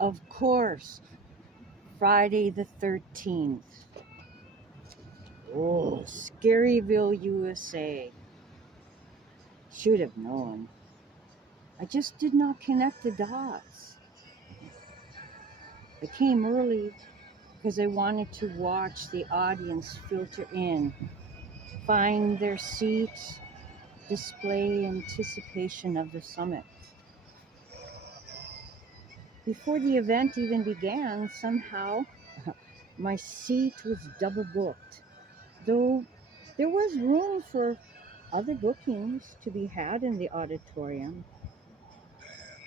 Of course, Friday the 13th. Oh, Scaryville, USA. Should have known. I just did not connect the dots. I came early because I wanted to watch the audience filter in, find their seats, display anticipation of the summit. Before the event even began, somehow my seat was double booked, though there was room for other bookings to be had in the auditorium.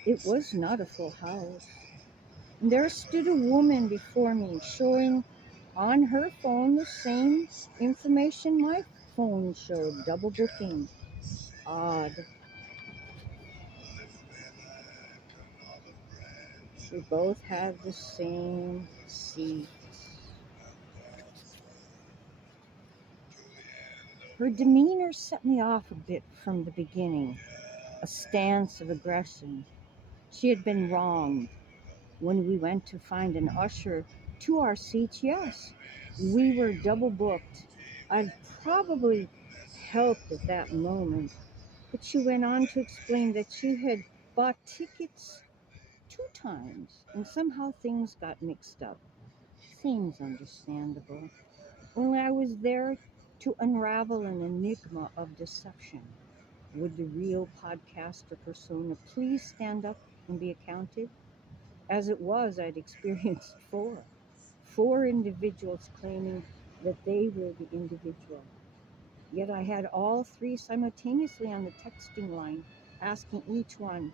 It was not a full house. And there stood a woman before me, showing on her phone the same information my phone showed, double booking. Odd. We both had the same seat. Her demeanor set me off a bit from the beginning, a stance of aggression. She had been wronged. When we went to find an usher to our seats, yes, we were double booked. I'd probably helped at that moment, but she went on to explain that she had bought tickets 2 times and somehow things got mixed up. Seems understandable. Only I was there to unravel an enigma of deception. Would the real podcaster persona please stand up and be accounted? As it was, I'd experienced four individuals claiming that they were the individual. Yet I had all three simultaneously on the texting line, asking each one,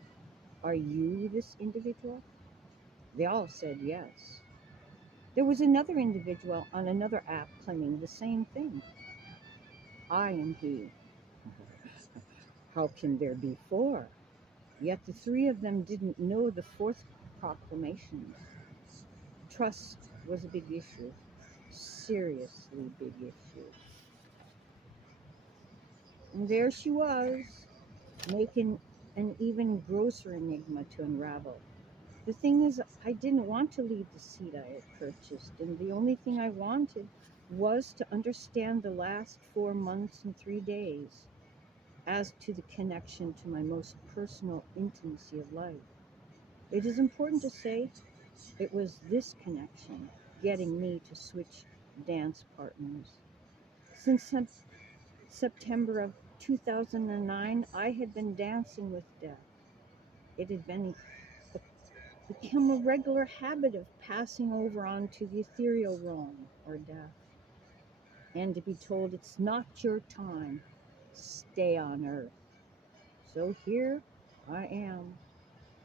"Are you this individual?" They all said yes. There was another individual on another app claiming the same thing. "I am he." How can there be four? Yet the three of them didn't know the fourth proclamation. Trust was a big issue, seriously big issue. And there she was, making an even grosser enigma to unravel. The thing is, I didn't want to leave the seat I had purchased, and the only thing I wanted was to understand the last 4 months and 3 days as to the connection to my most personal intimacy of life. It is important to say it was this connection getting me to switch dance partners. Since September of 2009, I had been dancing with death. It had become a regular habit of passing over onto the ethereal realm or death, and to be told it's not your time, stay on earth. So here I am.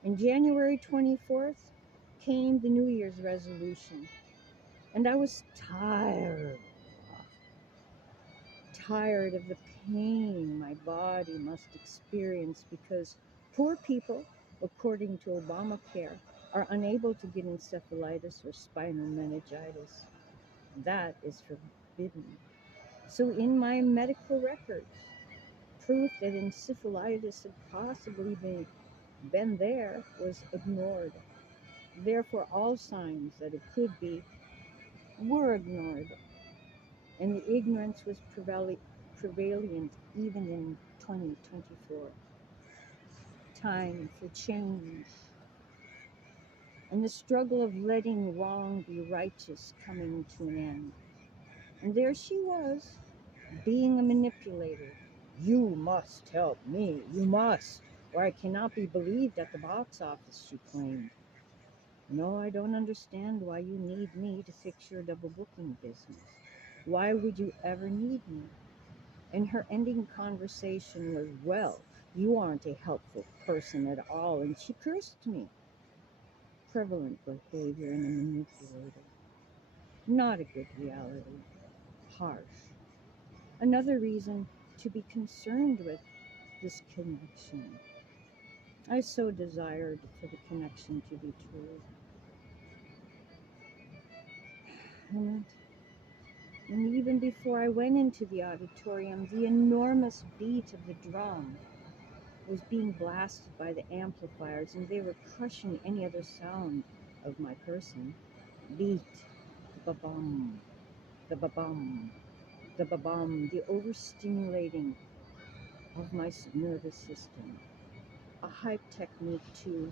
And January 24th came the New Year's resolution, and I was tired of the pain my body must experience because poor people, according to Obamacare, are unable to get encephalitis or spinal meningitis. That is forbidden. So, in my medical records, proof that encephalitis had possibly been there was ignored. Therefore, all signs that it could be were ignored, and the ignorance was prevalent even in 2024. Time for change, and the struggle of letting wrong be righteous coming to an end. And there she was, being a manipulator. "You must help me, you must, or I cannot be believed at the box office," she claimed. "No, I don't understand why you need me to fix your double booking business. Why would you ever need me?" And her ending conversation was, "Well, you aren't a helpful person at all," and she cursed me. Prevalent behavior in a manipulator. Not a good reality. Harsh. Another reason to be concerned with this connection. I so desired for the connection to be true. And, and even before I went into the auditorium, the enormous beat of the drum was being blasted by the amplifiers, and they were crushing any other sound of my person beat the ba-bum, the ba-bum, the ba-bum, the overstimulating of my nervous system, a hype technique to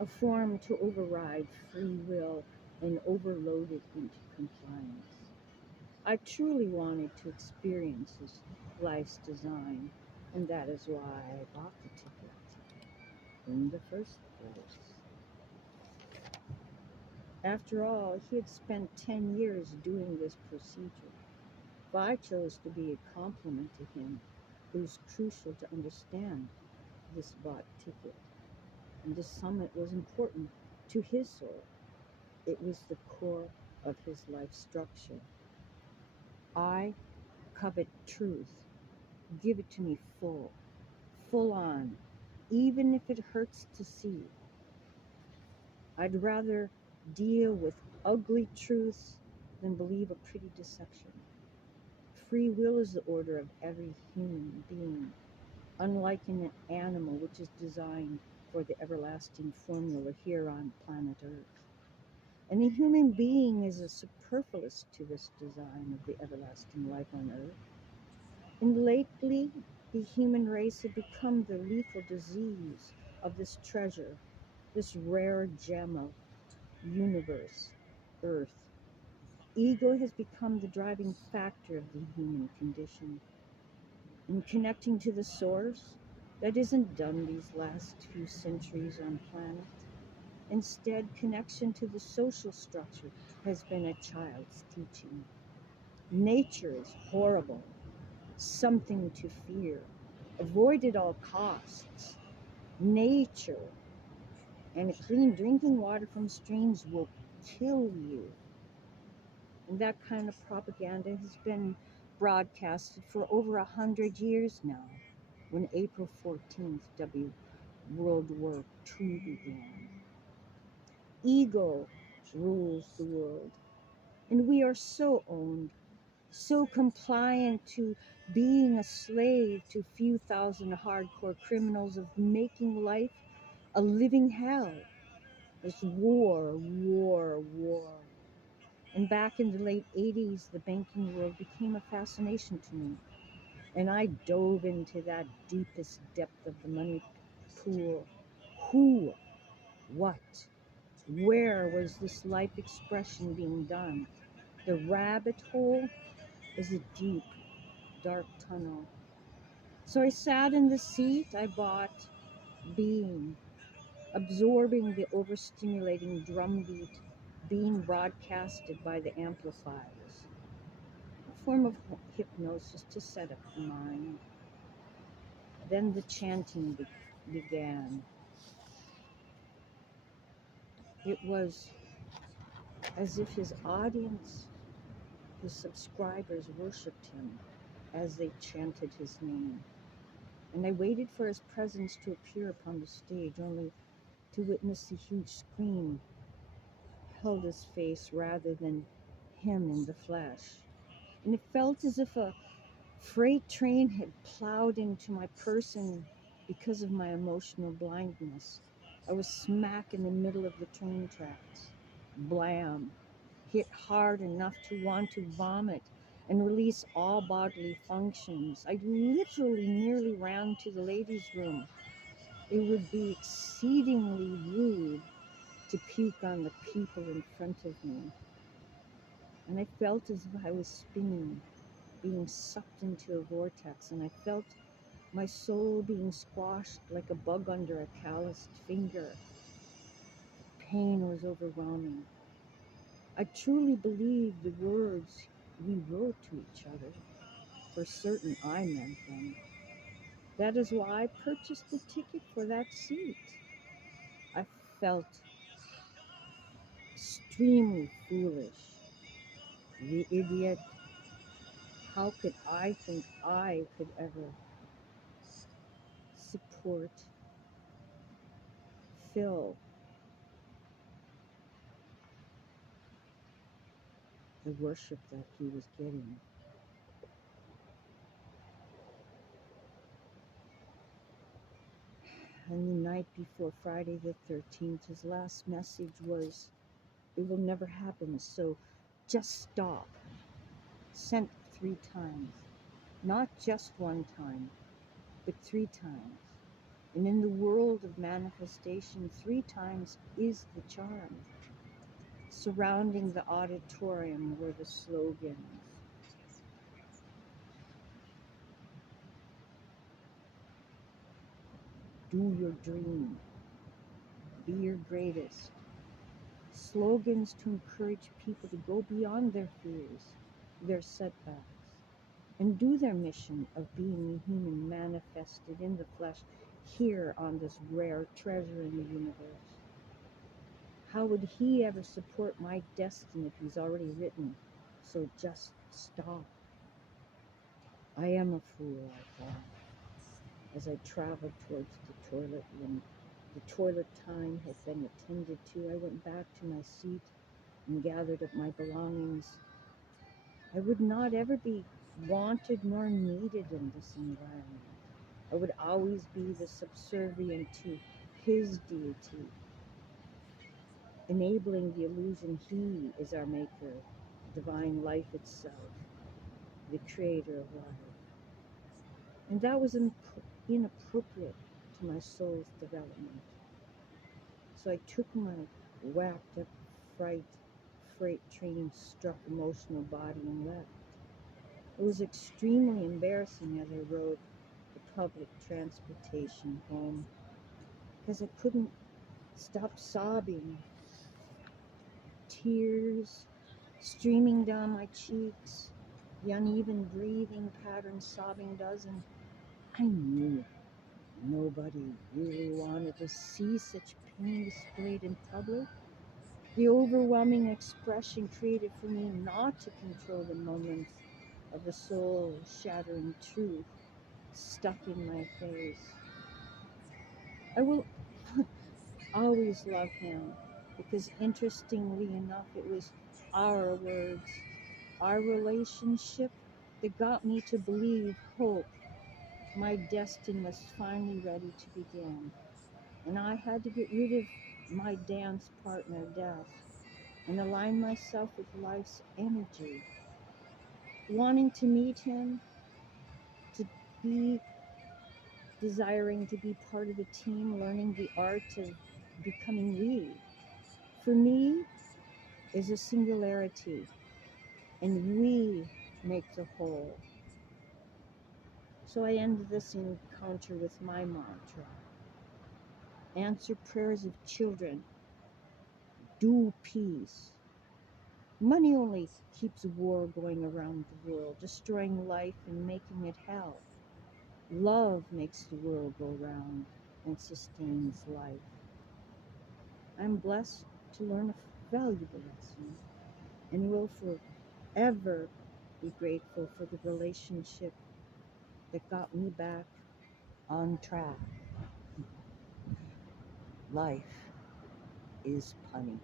a form to override free will and overload it into compliance. I truly wanted to experience his life's design, and that is why I bought the ticket in the first place. After all, he had spent 10 years doing this procedure. If I chose to be a compliment to him, it was crucial to understand this bought ticket. And this summit was important to his soul. It was the core of his life structure. I covet truth. Give it to me full on, even if it hurts to see. I'd rather deal with ugly truths than believe a pretty deception. Free will is the order of every human being, unlike an animal which is designed for the everlasting formula here on planet Earth. And a human being is a superfluous to this design of the everlasting life on Earth. And lately, the human race had become the lethal disease of this treasure, this rare gem of universe, Earth. Ego has become the driving factor of the human condition. In connecting to the source, that isn't done these last few centuries on planet. Instead, connection to the social structure has been a child's teaching. Nature is horrible, something to fear, avoid at all costs. Nature and clean drinking water from streams will kill you. And that kind of propaganda has been broadcasted for over 100 years now, when April 14th, World War II began. Ego rules the world, and we are so owned, so compliant to being a slave to a few thousand hardcore criminals of making life a living hell. This war. And back in the late 80s, the banking world became a fascination to me. And I dove into that deepest depth of the money pool. Who, what, where was this life expression being done? The rabbit hole is a deep, dark tunnel. So I sat in the seat I bought, being, absorbing the overstimulating drumbeat being broadcasted by the amplifiers, a form of hypnosis to set up the mind. Then the chanting began. It was as if his audience, his subscribers, worshipped him as they chanted his name. And I waited for his presence to appear upon the stage, only to witness the huge screen held his face rather than him in the flesh. And it felt as if a freight train had plowed into my person because of my emotional blindness. I was smack in the middle of the train tracks. Blam. Hit hard enough to want to vomit and release all bodily functions. I literally nearly ran to the ladies' room. It would be exceedingly rude to puke on the people in front of me. And I felt as if I was spinning, being sucked into a vortex, and I felt my soul being squashed like a bug under a calloused finger. The pain was overwhelming. I truly believe the words we wrote to each other. For certain, I meant them. That is why I purchased the ticket for that seat. I felt extremely foolish. The idiot. How could I think I could ever support, fill the worship that he was getting? And the night before Friday the 13th, his last message was, "It will never happen, so just stop." Sent 3 times. Not just one time, but 3 times. And in the world of manifestation, 3 times is the charm. Surrounding the auditorium were the slogans. Do your dream. Be your greatest. Slogans to encourage people to go beyond their fears, their setbacks, and do their mission of being a human manifested in the flesh here on this rare treasure in the universe. How would he ever support my destiny if he's already written? So just stop. I am a fool, I thought, as I traveled towards the toilet. When the toilet time had been attended to, I went back to my seat and gathered up my belongings. I would not ever be wanted nor needed in this environment. I would always be the subservient to his deity, enabling the illusion he is our maker, divine life itself, the creator of life. And that was inappropriate to my soul's development. So I took my whacked up freight train struck emotional body and left. It was extremely embarrassing as I rode the public transportation home because I couldn't stop sobbing. Tears streaming down my cheeks, the uneven breathing pattern sobbing does, and I knew nobody really wanted to see such pain displayed in public. The overwhelming expression created for me not to control the moments of the soul shattering truth stuck in my face. I will always love him because, interestingly enough, it was our words, our relationship that got me to believe hope, my destiny was finally ready to begin. And I had to get rid of my dance partner, death, and align myself with life's energy. Wanting to meet him, to be desiring to be part of a team, learning the art of becoming we. For me, is a singularity, and we make the whole. So I end this encounter with my mantra. Answer prayers of children. Do peace. Money only keeps war going around the world, destroying life and making it hell. Love makes the world go round and sustains life. I'm blessed to learn a valuable lesson and will forever be grateful for the relationship that got me back on track. Life is punny.